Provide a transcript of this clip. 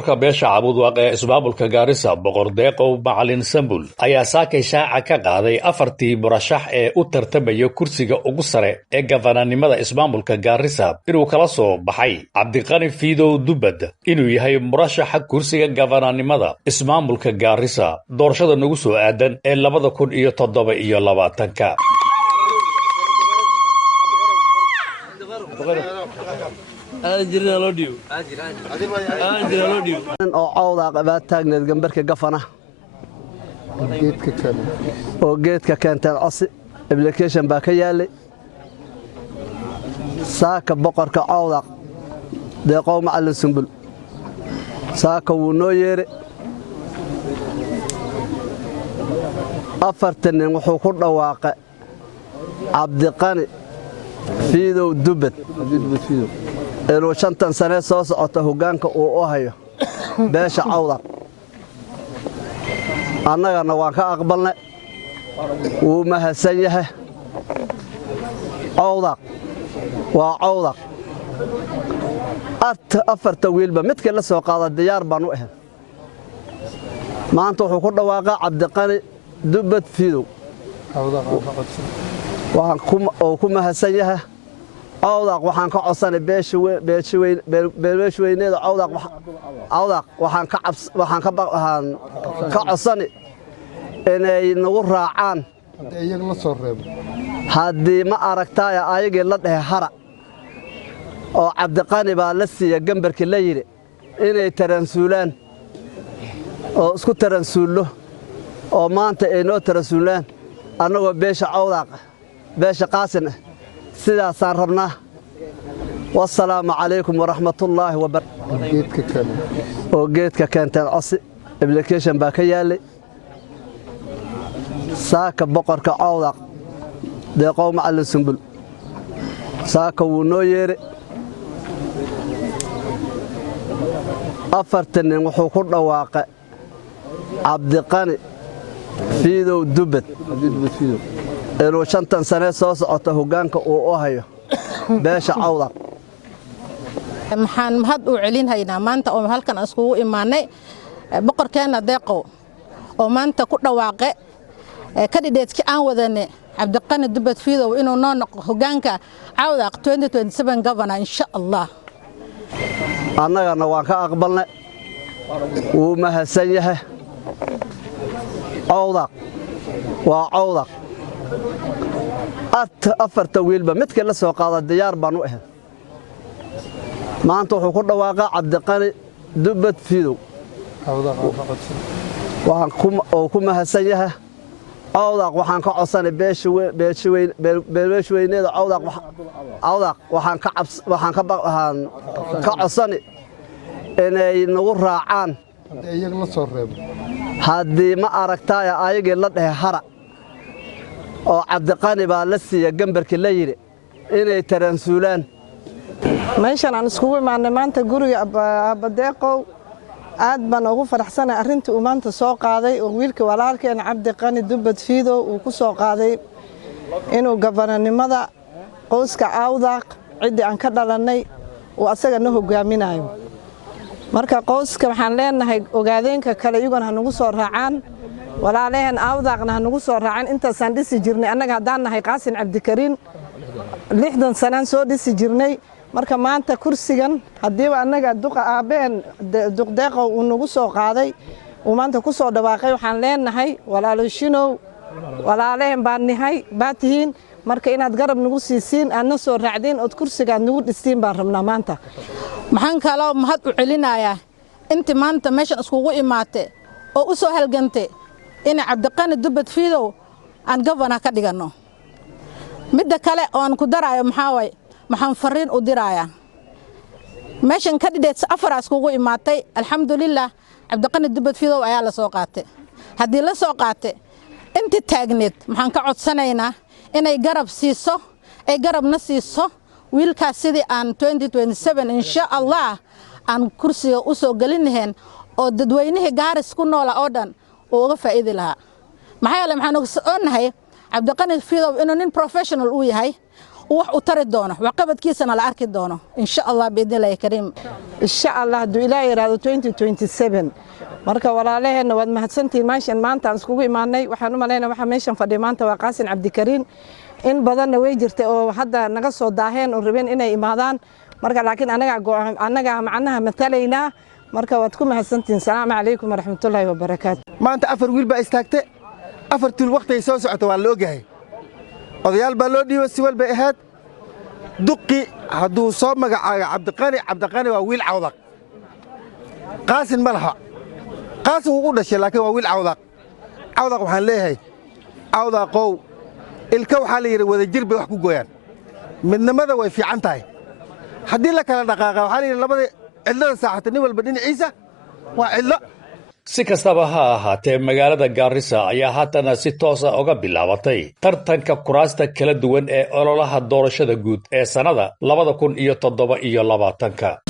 boqorka beesha Cabudwaaq ee ismaamulka Gaarisa boqor Deeqow Macalin Sambul ayaa saakay shaaca ka qaaday afartii murashax ee u tartamaya kursiga ugu sare ee gafananimada ismaamulka Gaarisa inuu kala soo baxay Cabdiqani Fiidow Dubad inuu yahay murashaxa kursiga gafananimada ismaamulka Gaarisa doorashada nagu soo aadan ee 2027 oo cawda qabaad taagneed gambarka gafana oo geedka keentay codsi application baa ka yaalay saaka boqorka cawda Deeqow Macalin Sambul saaka wuu noo yeeray afartan nin wuxuu ku dhawaaqay Cabdiqani Fiidow Dubad inuu 5 sano soo socota hoggaanka uu u hayo beesha cawda annagana waan ka aqbalnay wuu mahadsan yahay cawda waa cawda afarta wiilba midkii la soo qaada diyaar baan u ahay maanta wuxuu ku dhawaaqay Cabdiqani Dubad Fiidow waan ku mahadsan yahay cawdaaq waxaan ka codsanay beeshweyneeda cawdaaq waxaan ka codsanay inay nagu raacaan haddii ma aragtaaya ayagii la dhehe hara oo Cabdiqani baa la siiya gambarkii la yidhi inay taransuulaan oo isku taransuullo oo maanta ay noo taransuulaan annagoo beesha cawdaaq beesha qaasin ah sidaasaan rabnaa wassalaamu calaykum waraxmatullaahi wabarakaatuh oo geedka keentay codsi application baa ka yaalay saaka boqorka cawda Deeqow Macalin Sambul saaka wuu noo yeeray afartan nin wuxuu ku dhawaaqay Cabdiqani Fiidow Dubad inuu 5 sano soo socota hoggaanka uu u hayo beesha cawda maxaan mahad u celinhaynaa maanta oo halkan iskugu imaanay boqorkeena Deeqow oo maanta ku dhawaaqay kandideedkii aan wadanay Cabdiqani Dubad Fiidow inuu noo noqdo hoggaanka cawda 2027 governor insha Allah annagana waan ka aqbalnay wuu mahadsan yahay cawda waa cawda afarta wiilba midkii la soo qaada diyaar baan u ahay maanta wuxuu ku dhawaaqay Cabdiqani Dubad Fiidow waan ku mahadsan yahay cawdaaq waxaan ka codsanay beeshweyneeda cawdaaq waxaan ka codsanay inay nagu raacaan haddii ma aragtaaya ayagii la dhehe hara oo Cabdiqani baa la siiya gambarkii la yidhi inay taransuulaan meeshan aan iskugu imaanay maanta guriga Abba Deeqow aad baan ugu faraxsanahay arrintii uu maanta soo qaaday oo wiilka walaalkeena Cabdiqani Dubad Fiidow uu ku soo qaaday inuu gafananimada qoyska cawdaaq cidii aan ka dhalanay oo asaga na hogaaminayo marka qoyska waxaan leenahay ogaadeenka kale iyaguna nagu soo raacaan walaalehen cawdaaqna nagu soo raacaan intaasaan dhisi jirnay annaga haddaan nahay Qaasin Cabdikariin 60 sanaan soo dhisi jirnay marka maanta kursigan hadii annaga duqa aabeen Deeqow uu nagu soo qaaday uu maanta ku soo dhawaaqay waxaan leenahay walaaloshinow walaalehen baan nahay baatihiin marka inaad garab nagu siisiin aadna soo raacdeen oo kursiga nagu dhistiin baan rabnaa maanta maxaan kaloo mahad u celinayaa intii maanta meeshan iskugu imaatay oo u soo halgantay in Cabdiqani Dubad Fiidow aan governor ka dhigano midda kale oo aan ku daraayo maxaan fariin u dirayaa meeshan candidates afaraas kugu imaatay alxamdulillah Cabdiqani Dubad Fiidow ayaa la soo qaatay haddii la soo qaatay inta taagneed maxaan ka codsanaynaa inay garab siiso ay garabna siiso wiilkaas sidii aan 2027 insha Allah aan kursiga u soo galinayn oo dadweynaha Gaaris ku nool oo dhan oo uga faa'iido lahaa maxaa yeelay maxaan ogsoonnahay Cabdiqani Fiidow inuu nin professional u yahay wax u tari doono waxqabadkiisana la arki doono insha Allah biidnillaahi kariim insha Allah haduu Ilaahay yiraahdo 2027 marka walaalaheena waad mahadsantiin maanta aan iskugu imaanay waxaan u maleeynaa waxa meeshan fadhiyo maanta waa Qaasin Cabdikariin in badanna way jirtay oo hadda naga soo daaheen oo rabeen inay imaadaan marka laakiin anaga macnaha matalayna marka waad ku mahadsantiin salaamu calaykum waraxmatullaahi wabarakaatu maanta afar wiil baa istaagtay afartii waqti ay soo socoto waa la ogahay odayaal baa loo dhiibay si walba ahayd duqi hadduu soo magacaaga cabdiqani waa wiil cawdaq qaasin ma laha qaasin wuu u dhashay laakiin waa wiil cawdaq waxaan leeyahay cawdaqow ilka waxaa la yidhi wadajir bay wax ku gooyaan midnimada way fiican tahay haddii la kala dhaqaaqa waxaa la yidhi labada cidlada saaxata nin walba dhinaciisa waa cidlo si kastaba ha ahaatee magaalada Gaarisa ayaa haatana si toos ah uga bilaabatay tartanka kuraasta kala duwan ee ololaha doorashada guud ee sanada 2027